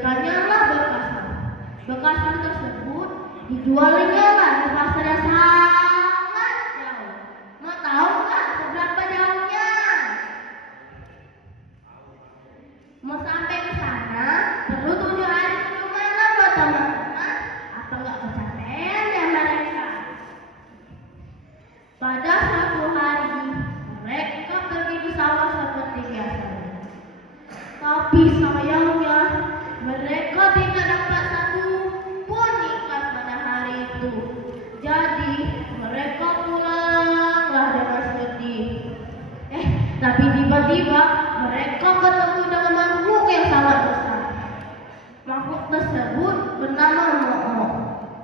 dijadikannya lah bekasan. Bekasan tersebut dijualnya lah di pasar yang sangat jauh. Mau tahu nggak seberapa jauhnya? Mau sampai ke sana perlu 7 hari 7 malam loh teman-teman. Apa nggak kecapean ya mereka? Pada suatu hari mereka pergi ke sawah seperti biasa. Tapi sayangnya mereka tidak dapat satu pun ikan pada hari itu. Jadi mereka pulanglah dengan sedih. Tapi tiba-tiba mereka ketemu dengan makhluk yang sangat besar. Makhluk tersebut bernama Mok-Mok.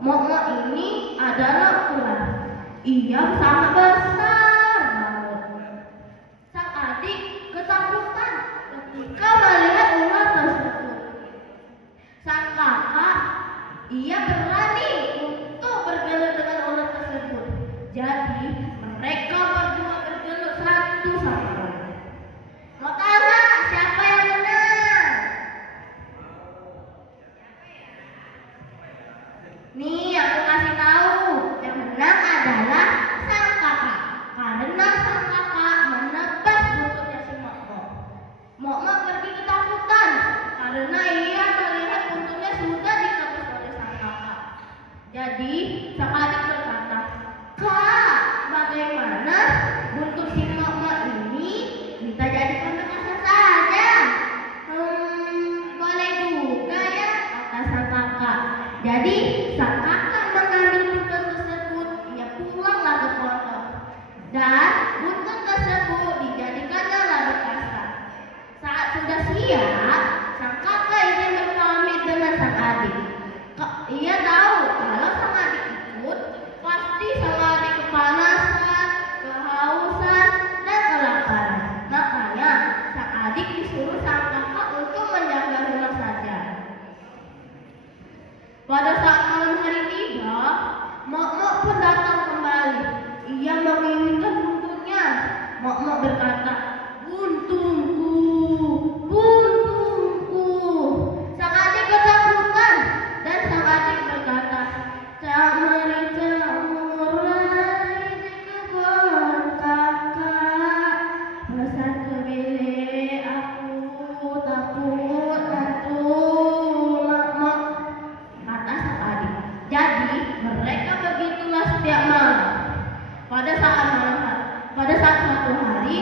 Mok-Mok ini adalah ular. Ia sangat besar banget. Sang adik ketakutan ketika melihat ular tersebut. Sang kakak, ia berani untuk bergelut dengan ular tersebut. Jadi mereka berdua bergelut satu sama lain. Mau tahu nggak siapa yang menang? Nih aku kasih tahu, yang menang adalah sang kakak. Karena sang kakak menebas buntutnya si Mok-Mok. Mok-Mok pergi ketakutan karena ia melihat buntutnya sudah ditebas oleh sang kakak. Jadi sang adik berkata, "Kak, bagaimana buntut si Mok-Mok ini kita jadikan bekasan saja?" Boleh juga ya, kata sang kakak. Jadi sang kakak mengambil buntut tersebut, ia pulanglah ke pondok. Dan buntut tersebut dijadikannya lah bekasan. Saat sudah siap, sang kakak ingin berpamit dengan sang adik. Ia tahu kalau sang adik ikut, pasti sang adik kepanasan, kehausan, dan kelaparan. Makanya sang adik disuruh sang kakak untuk menjaga rumah saja. Pada saat malam hari tiba, Mok-Mok pun datang kembali. Ia menginginkan buntutnya. Mok-Mok berkata, "Buntutku, buntutku." Sang adik ketakutan dan sang adik berkata, "Cak murai di kebun kakak, pesan ke bilik aku takut hantu Mok-Mok," kata sang adik. Jadi mereka begitulah setiap malam. Pada saat suatu hari,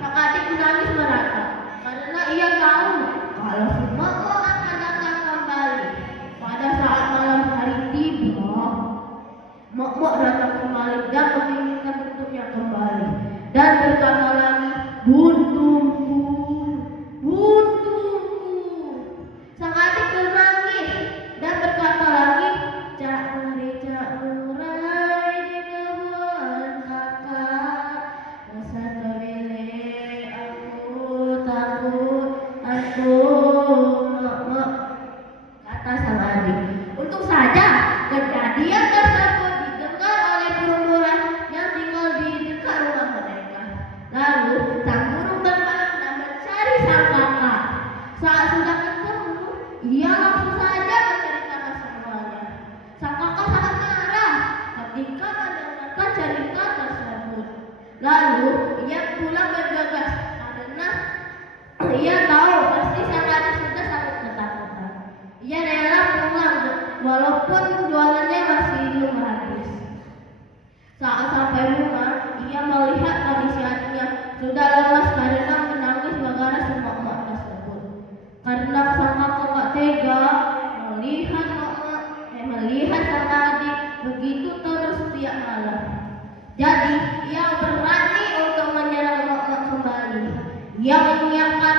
sang adik menangis meratap karena ia tahu kalau si Mok-Mok akan datang kembali. Pada saat malam hari tiba, Mok-Mok datang kembali dan menginginkan buntutnya kembali dan berkata lagi, "Buntutku, buntutku." Sang adik menangis dan berkata lagi, "Cak murai di kebun kakak, pesan ke bilik aku takut hantu Mok-Mok," kata sang adik. Untung saja kejadian tersebut didengar oleh burung-burung yang tinggal di dekat rumah mereka. Lalu sang burung terbang dan mencari sang kakak. Saat sudah ketemu, ia langsung saja menceritakan semuanya. Sang kakak sangat marah ketika mendengarkan cerita tersebut. Lalu ia pulang bergegas karena ia tahu pasti sang adik sudah sangat ketakutan. Ia rela pulang walaupun jualannya masih belum habis. Saat sampai rumah, ia melihat kondisi adiknya sudah lemas karena menangis gara-gara si Mok-Mok tersebut. Karena sang kakak tak tega melihat sang adik begitu terus setiap malam. Jadi ia berani untuk menyerang Mok-Mok kembali. Ia menyiapkan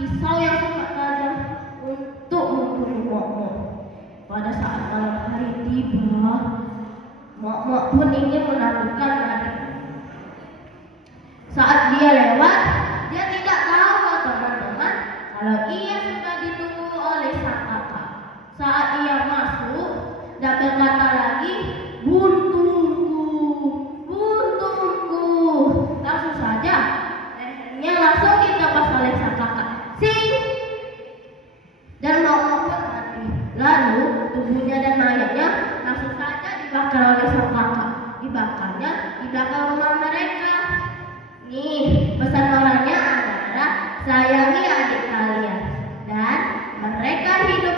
pisau yang sangat tajam untuk membunuh Mok-Mok. Pada saat malam hari tiba, Mok-Mok pun ingin menakutkan adiknya. Saat dia lewat, dia tidak tahu teman-teman kalau ia sudah ditunggu oleh sang kakak. Saat ia masuk dan berkata lagi, "Buntutku, buntutku," langsung saja lehernya langsung ditebas oleh sang kakak. Sing! Dan Mok-Mok pun dibakar oleh sang kakak. Dibakarnya di belakang rumah mereka. Nih, pesan moralnya adalah sayangi adik kalian dan mereka hidup